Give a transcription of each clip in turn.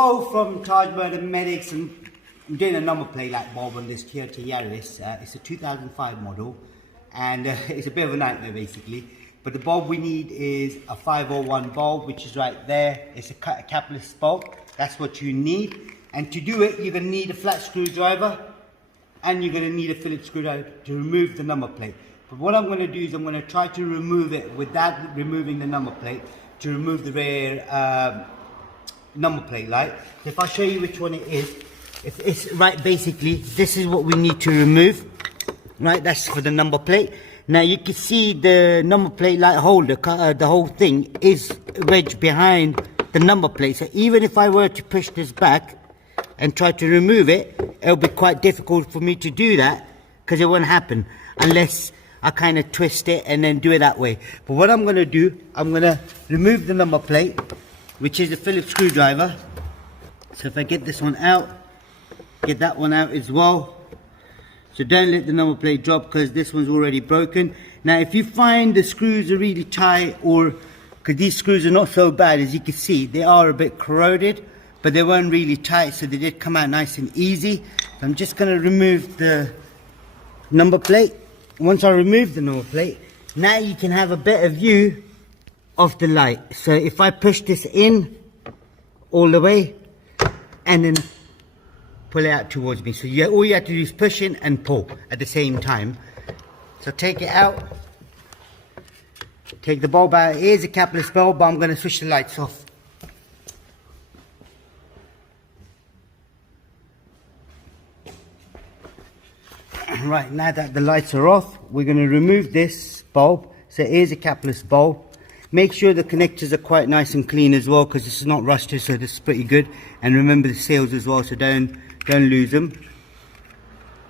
Hello from Taj Murder Medics, and I'm doing a number plate light bulb on this Toyota Yaris. It's a 2005 model, and it's a bit of a nightmare basically. But the bulb we need is a 501 bulb, which is right there. It's a capless bulb. That's what you need. And to do it, you're going to need a flat screwdriver, and you're going to need a Phillips screwdriver to remove the number plate. But what I'm going to do is I'm going to try to remove it without removing the number plate, to remove the rear number plate light. So if I show you which one it is, it's right, basically this is what we need to remove, right? That's for the number plate. Now you can see the number plate light holder, the whole thing is wedged behind the number plate. So even if I were to push this back and try to remove it, it'll be quite difficult for me to do that, because it won't happen unless I kind of twist it and then do it that way. But what I'm going to do, I'm going to remove the number plate, which is a Phillips screwdriver. So if I get this one out, get that one out as well. So don't let the number plate drop, because this one's already broken. Now if you find the screws are really tight, or because these screws are not so bad, as you can see, they are a bit corroded, but they weren't really tight, so they did come out nice and easy. So I'm just going to remove the number plate. Once I remove the number plate, now you can have a better view of the light. So if I push this in all the way and then pull it out towards me, so all you have to do is push in and pull at the same time. So take it out, take the bulb out. It is a capless bulb, but I'm going to switch the lights off. Right, now that the lights are off, we're going to remove this bulb. So it is a capless bulb. Make sure the connectors are quite nice and clean as well, because this is not rusted, so this is pretty good. And remember the seals as well, so don't lose them.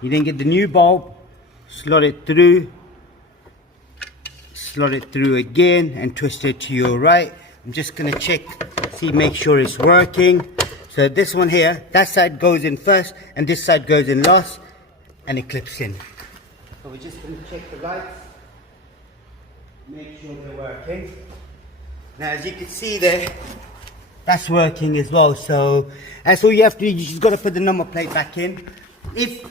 You then get the new bulb, slot it through again, and twist it to your right. I'm just going to check, make sure it's working. So this one here, that side goes in first, and this side goes in last, and it clips in. So we're just going to check the lights, make sure they're working. Now as you can see there, that's working as well. So that's all you have to do. You just got to put the number plate back in. If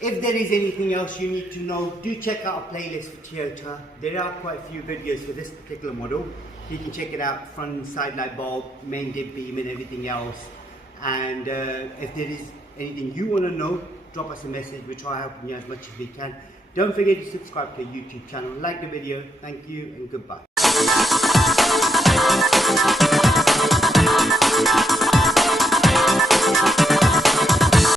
there is anything else you need to know, do check out our playlist for Toyota. There are quite a few videos for this particular model. You can check it out, front and side light bulb, main dip beam and everything else. And if there is anything you want to know, drop us a message. We try helping you as much as we can. Don't forget to subscribe to our YouTube channel, like the video. Thank you and goodbye.